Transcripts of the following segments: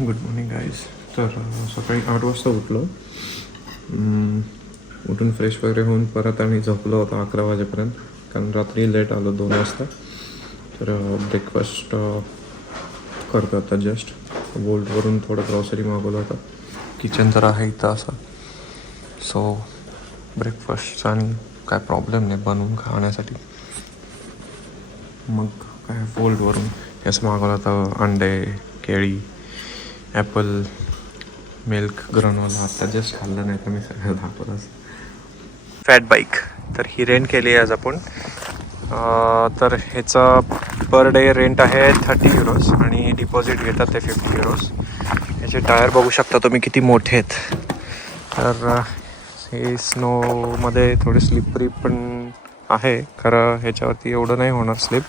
Good morning guys. तर सकाळी 8 वाजता उठलो. उठून फ्रेश वगैरे होऊन परत आम्ही झोपलो होतो 11 वाजेपर्यंत, कारण रात्री लेट आलो 2 वाजता. तर ब्रेकफास्ट करतो आता जस्ट. वोल्टवरून थोडं ग्रॉसरी मागवलं होतं. किचन जर आहे इथं असं, सो ब्रेकफास्टचा आणि काय प्रॉब्लेम नाही बनवून खाण्यासाठी. मग काय वोल्टवरून असं मागवलं होतं, अंडे, केळी, ॲपल, मिल्क, ग्रनोला. आता जस्ट खाल्लं, नाही तर मी सगळं दाखवत असं. फॅट बाईक तर ही रेंट केली आहे आज आपण. तर ह्याचं पर डे रेंट आहे 30 युरोज आणि डिपॉझिट घेतात ते 50 युरोज. ह्याचे टायर बघू शकता तुम्ही किती मोठे आहेत. तर हे स्नोमध्ये थोडे स्लिपरी पण आहे खरं, ह्याच्यावरती एवढं नाही होणार स्लिप.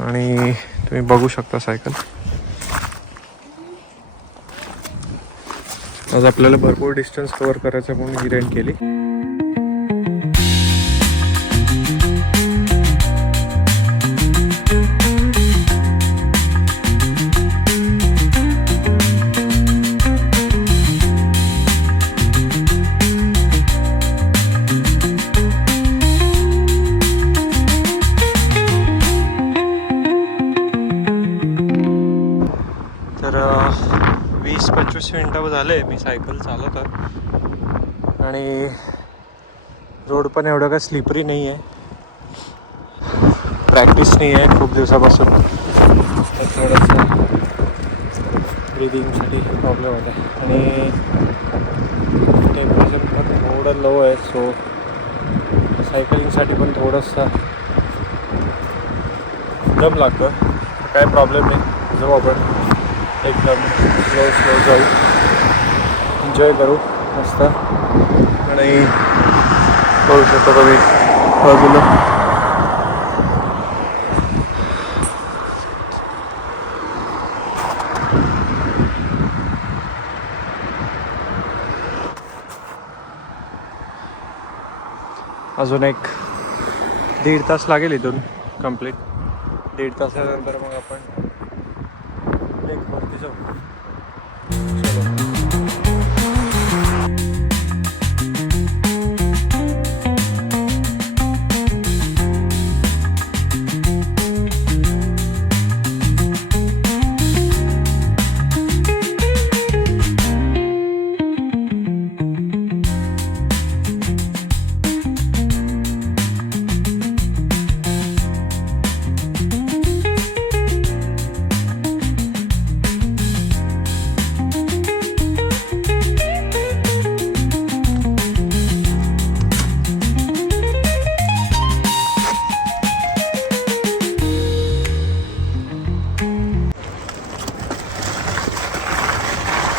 आणि तुम्ही बघू शकता सायकल. आज आपल्याला भरपूर डिस्टन्स कव्हर करायचं म्हणून ही रेंट केली. तर 20-25 मिनटं झाले मी सायकल चालवतो आणि रोड पण एवढं काय स्लिपरी नाही आहे. प्रॅक्टिस नाही आहे खूप दिवसापासून, तर थोडंसं ब्रिदिंगसाठी प्रॉब्लेम होता. आणि टेम्परेचर पण थोडं लो आहे, सो सायकलिंगसाठी पण थोडंसं दम लागतं. काय प्रॉब्लेम नाही, जाऊ आपण एकदम स्लो जाऊ, एन्जॉय करू मस्त. आणि बघू शकतो तुम्ही बाजूला अजून एक 1.5 तास लागेल इथून कंप्लीट. 1.5 तासानंतर मग आपण लेकवरती जाऊ.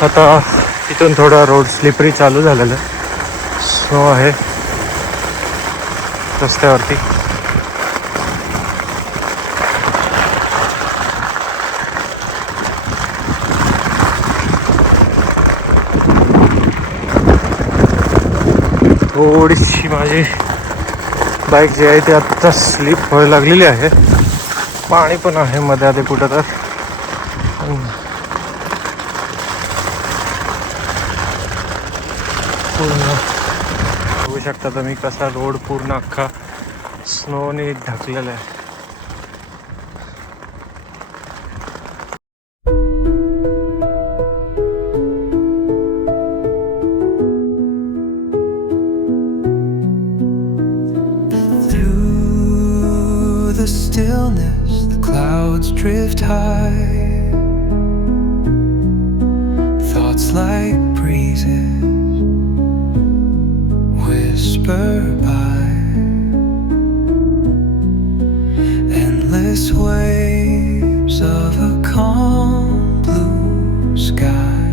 आता इथून थोडा रोड स्लिपरी चालू झालेला आहे. स्नो आहे रस्त्यावरती. थोडीशी माझी बाईक जी आहे ती आत्ता स्लिप व्हायला लागलेली आहे. पाणी पण आहे मध्ये आधी कुठं तर. पूर्ण बघू शकता तुम्ही कसा रोड पूर्ण अख्खा स्नोने ढकलेला आहे. Through the stillness, the clouds drift high. Thoughts like breezes whisper by. Endless waves of a calm blue sky,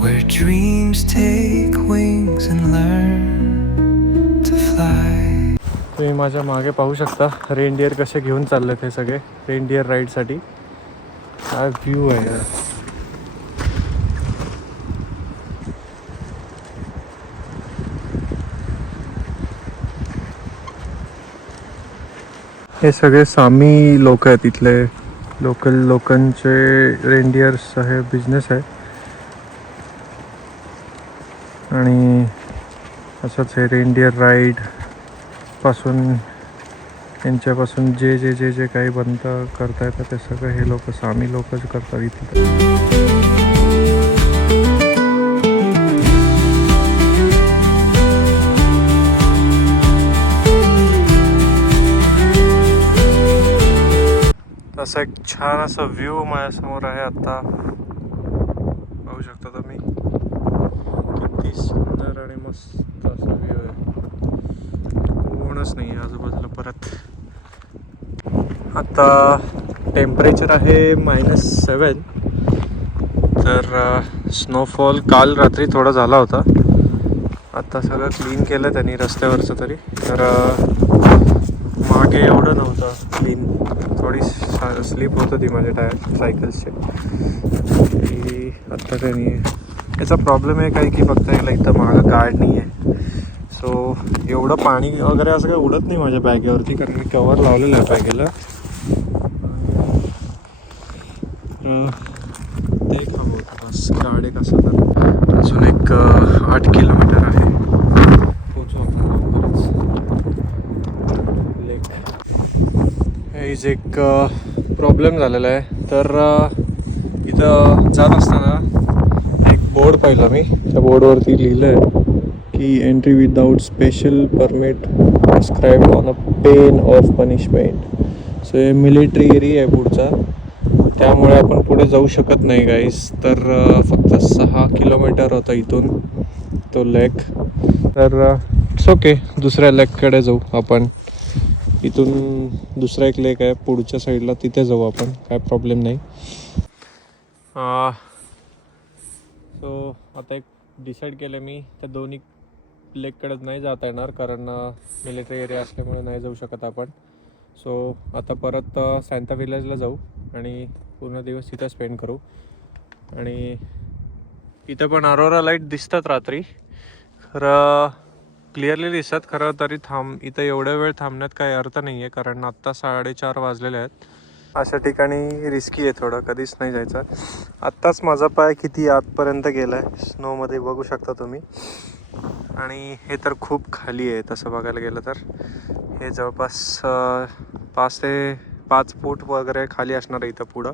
where dreams take wings and learn to fly. तुम्ही माझ्या मागे पाहू शकता रेनडियर कसे घेऊन चाललेत हे सगळे रेनडियर राईडसाठी. काय व्ह्यू आहे यार. हे सगळे सामी लोक आहेत इथले. लोकल लोकांचे रेंडियर्स आहे, बिझनेस आहे. आणि असंच हे रेंडियर राईड पासून यांच्यापासून जे जे जे जे काही बनतं करता येतं ते सगळं हे लोक सामी लोकच करतात इथे. असा एक छान असा व्ह्यू माझ्यासमोर आहे आता. पाहू शकता तुम्ही किती सुंदर आणि मस्त असा व्ह्यू आहे. कोणच नाही आहे आजूबाजूला. परत आता टेम्परेचर आहे -7. तर स्नोफॉल काल रात्री थोडा झाला होता. आता सगळं क्लीन केलं त्यांनी रस्त्यावरचं तरी. तर मागे एवढं नव्हतं क्लीन. थोडी स्लिप होत होती माझ्या टायर सायकल्सचे. की आत्ता काही नाही आहे. याचा प्रॉब्लेम आहे काय की फक्त याला इथं मागं गार्ड नाही आहे. सो एवढं पाणी वगैरे असं काही उडत नाही माझ्या बॅगेवरती, कारण मी कवर लावलेलं आहे बॅगेला. ते थांबवतं बस गाडी. कसं तर अजून एक 8 किलोमीटर आहे, पोचू आपण लवकरच. लेक हेच एक प्रॉब्लेम झालेला आहे. तर इथं जात असताना एक बोर्ड पाहिला मी. त्या बोर्डवरती लिहिलं आहे की entry without special permit prescribed on a pain of punishment. So हे मिलिटरी एरिया आहे पुढचा, त्यामुळे आपण पुढे जाऊ शकत नाही गाईस. तर फक्त 6 किलोमीटर होता इथून तो लेक. तर इट्स ओके, दुसऱ्या लेककडे जाऊ आपण. इथून दुसरा एक लेक आहे पुढच्या साईडला, तिथे जाऊ आपण, काय प्रॉब्लेम नाही. सो आता एक डिसाईड केलं मी, त्या दोन्ही लेककडेच नाही जाता येणार कारण मिलिटरी एरिया असल्यामुळे नाही जाऊ शकत आपण. सो आता परत सॅन्टा विलेजला जाऊ आणि पूर्ण दिवस तिथं स्पेंड करू. आणि इथं पण अरोरा लाईट दिसतात रात्री, खरं क्लिअरली दिसतात. खरं तरी इथं एवढ्या वेळ थांबण्यात काही अर्थ नाही आहे, कारण आत्ता 4:30 वाजलेले आहेत. अशा ठिकाणी रिस्की आहे थोडं, कधीच नाही जायचं. आत्ताच माझा पाय किती आतपर्यंत गेला आहे स्नोमध्ये बघू शकता तुम्ही. आणि हे तर खूप खाली आहे तसं बघायला गेलं तर. हे जवळपास 5 ते 5 फूट वगैरे खाली असणार आहे इथं पुढं.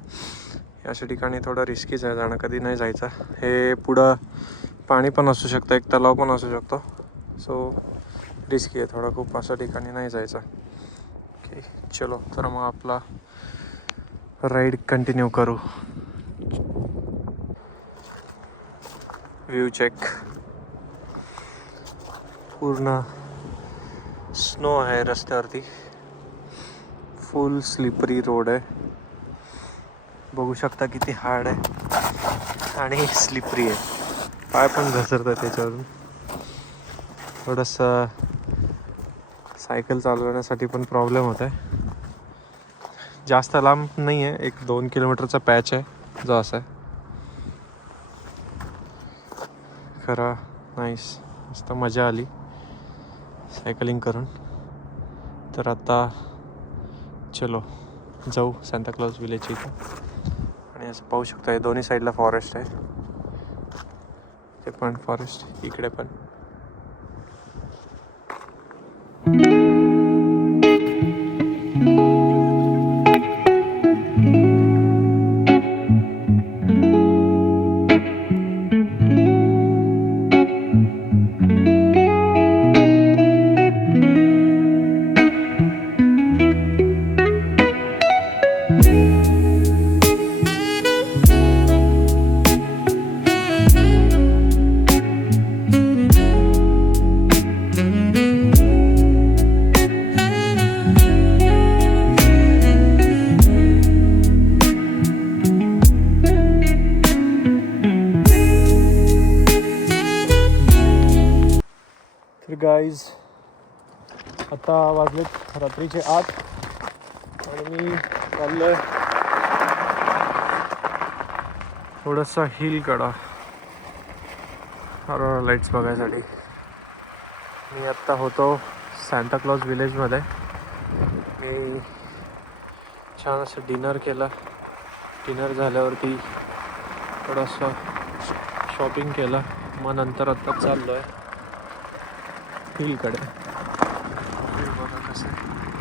अशा ठिकाणी थोडं रिस्कीच आहे जाणं, कधी नाही जायचं. हे पुढं पाणी पण असू शकतं, एक तलाव पण असू शकतो. सो रिस्की आहे थोडं खूप, अशा ठिकाणी नाही जायचं. ओके चलो, तर मग आपला राईड कंटिन्यू करू. व्ह्यू चेक, पूर्ण स्नो आहे रस्त्यावरती. फुल स्लिपरी रोड आहे, बघू शकता किती हार्ड आहे आणि स्लिपरी आहे. पाय पण घसरतात त्याच्यावरून. थोडंसं सायकल चालवण्यासाठी पण प्रॉब्लेम होत आहे. जास्त लांब नाही आहे, 1-2 किलोमीटरचा पॅच आहे जो असा आहे. खरं नाईस, मस्त मजा आली सायकलिंग करून. तर आता चलो जाऊ सांता क्लॉज विलेजच्या इथं. आणि असं पाहू शकता दोन्ही साईडला फॉरेस्ट आहे. ते पण फॉरेस्ट, इकडे पण. गाईज आता वाजलेत रात्रीचे 8 आणि मी चाललोय थोडंसं हिलकडं अरोरा लाईट्स बघायसाठी. मी आत्ता होतो सांता क्लॉज विलेजमध्ये. मी छान असं डिनर केला. डिनर झाल्यावरती थोडंसं शॉपिंग केला. मग नंतर आत्ता चाललो आहे हिलकडे. बघा कसं आहे.